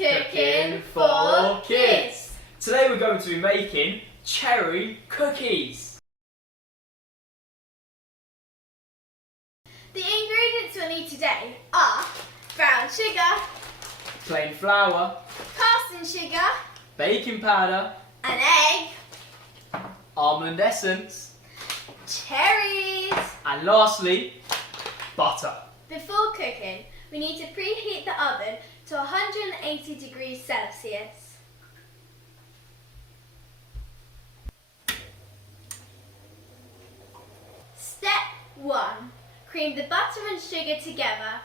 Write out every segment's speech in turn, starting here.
Cooking for Kids. Today we're going to be making cherry cookies. The ingredients we'll need today are brown sugar, Plain flour, caster sugar, baking powder, an egg, almond essence, cherries. and lastly, butter. Before cooking, we need to preheat the oven to 180 degrees Celsius. Step 1. Cream the butter and sugar together.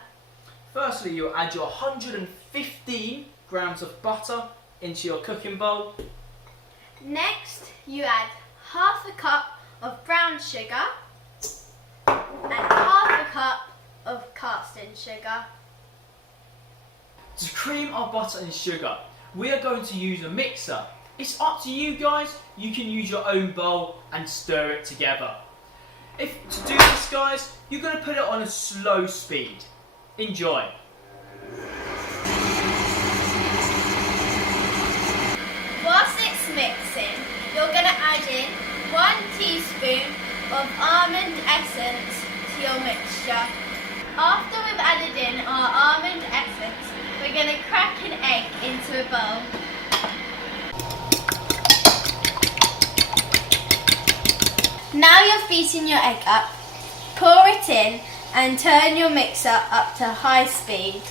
Firstly, you'll add your 115 grams of butter into your cooking bowl. Next, you add half a cup of brown sugar and half a cup of caster sugar. To cream our butter and sugar, we are going to use a mixer. It's up to you guys. You can use your own bowl and stir it together. To do this, guys, you're going to put it on a slow speed. Enjoy. Whilst it's mixing, you're going to add in 1 teaspoon of almond essence to your mixture. After we've added in our almond essence, we're going to crack an egg into a bowl. Now you're beating your egg up, pour it in and turn your mixer up to high speed.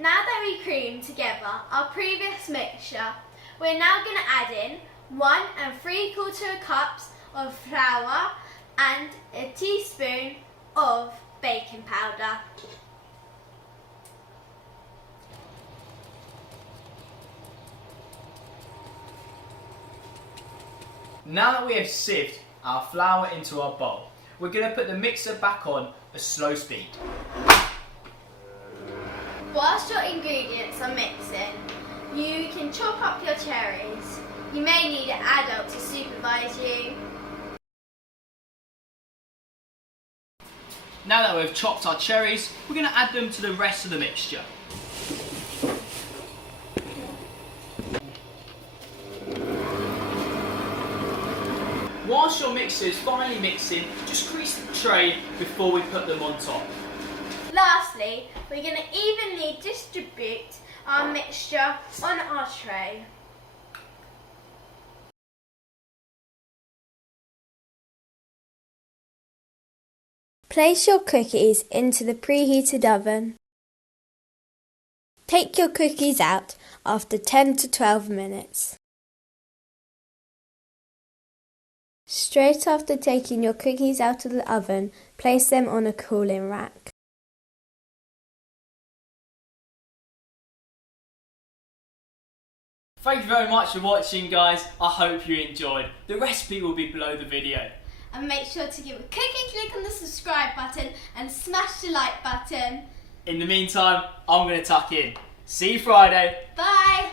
Now that we creamed together our previous mixture, we're now going to add in 1 3/4 cups of flour and a teaspoon of baking powder. Now that we have sieved our flour into our bowl, we're going to put the mixer back on a slow speed. Whilst your ingredients are mixing, you can chop up your cherries. You may need an adult to supervise you. Now that we've chopped our cherries, we're going to add them to the rest of the mixture. Whilst your mixer is finely mixing, just grease the tray before we put them on top. Lastly, we're going to evenly distribute our mixture on our tray. Place your cookies into the preheated oven. Take your cookies out after 10 to 12 minutes. Straight after taking your cookies out of the oven, place them on a cooling rack. Thank you very much for watching, guys. I hope you enjoyed. The recipe will be below the video. And make sure to give a click on the subscribe button and smash the like button. In the meantime, I'm going to tuck in. See you Friday. Bye!